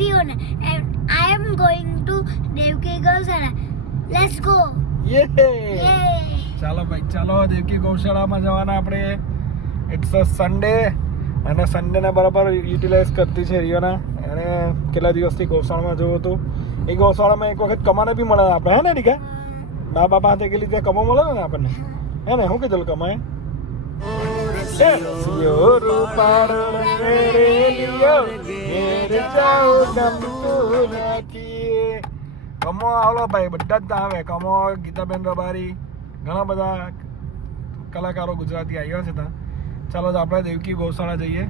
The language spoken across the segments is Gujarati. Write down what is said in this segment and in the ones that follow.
Riona and I am going to Devki Gosala. Let's go. યે ચાલો ભાઈ ચાલો દેવકી ગૌશાળામાં જવાના આપણે. ઇટ્સ અ સન્ડે અને સન્ડેને બરાબર યુટિલાઇઝ કરતી છે રિયોના. એને કેટલા દિવસથી ગૌશાળામાં જવું હતું. એ ગૌશાળામાં એક વખત કમાને બી મળે આપણે, હે ને નિકા? મા બાપા હાથે ગયેલી ત્યાં કમા મળે ને આપણને, હે ને? શું કીધું કમાએ? કમો આવલો ભાઈ, બધા જ ત્યાં આવે. કમો, ગીતાબેન રબારી, ઘણા બધા કલાકારો ગુજરાતી આવ્યા છે ત્યાં. ચાલો તો આપણે દેવકી ગૌશાળા જઈએ.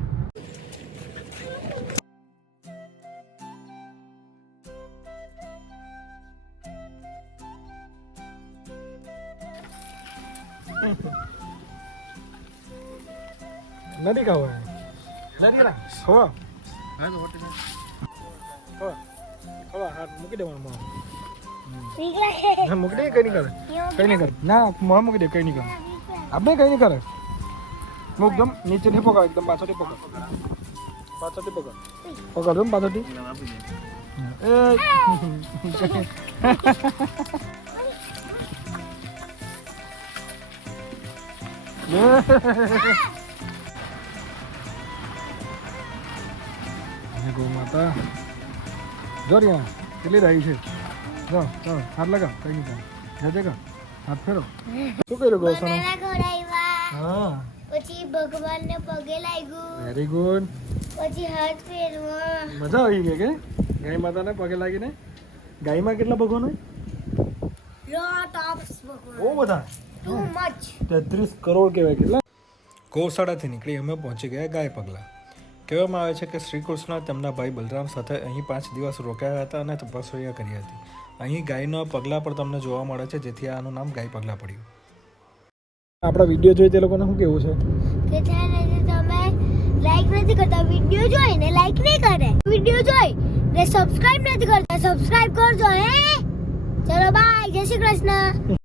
નથી ખાવું નથી ના હો હાથ મૂકી દેવાનું મૂકી દે. કઈ નહીં કરે, કઈ નહીં કરે. ના મોં મૂકી દે, કઈ નહીં કરે. આપણે કઈ નહીં કરે. મૂક દમ નીચે નહીં પકડ, એકદમ પાછળથી પકડ, પાછળથી પકડ, પકડ દમ પાછળથી. ગૌ માતા જો રિયા કેટલી રહી છે. જો ચાલો હાથ લગાવ, કઈ નહીં કરે. જજે કા હાથ ફેરો. શું કર્યું ગૌશાળા? Banana ખવડાવ્યા. હા પછી ભગવાનને પગે લાગ્યું. Very good. પછી હાથ ફેરવા. મજા આવી ગઈ કે ગાય માતાને પગે લાગીને? ગાયમાં કેટલા ભગવાન હોય? Lot of ભગવાન. બહુ બધા, Too much. 33 કરોડ કહેવાય. કેટલા? ગૌશાળાથી નીકળી અમે પહોંચી ગયા ગાય પગલા. કહેવામાં આવે છે કે શ્રી કૃષ્ણ તેમના ભાઈ બલરામ સાથે અહીં 5 દિવસ રોકાયા હતા અને તપસ્યા કરી હતી. અહીં ગાયના પગલા પર તમને જોવા મળે છે, જેથી આનું નામ ગાય પગલા પડ્યું. આપણા વિડીયો જોઈ તે લોકોને શું કેવું છે કે તમે લાઈક નથી કરતા, વિડીયો જોઈને લાઈક નહીં કરે, વિડીયો જોઈ ને સબસ્ક્રાઇબ નથી કરતા, સબસ્ક્રાઇબ કરજો. હે ચલો બાય, જય શ્રી કૃષ્ણ.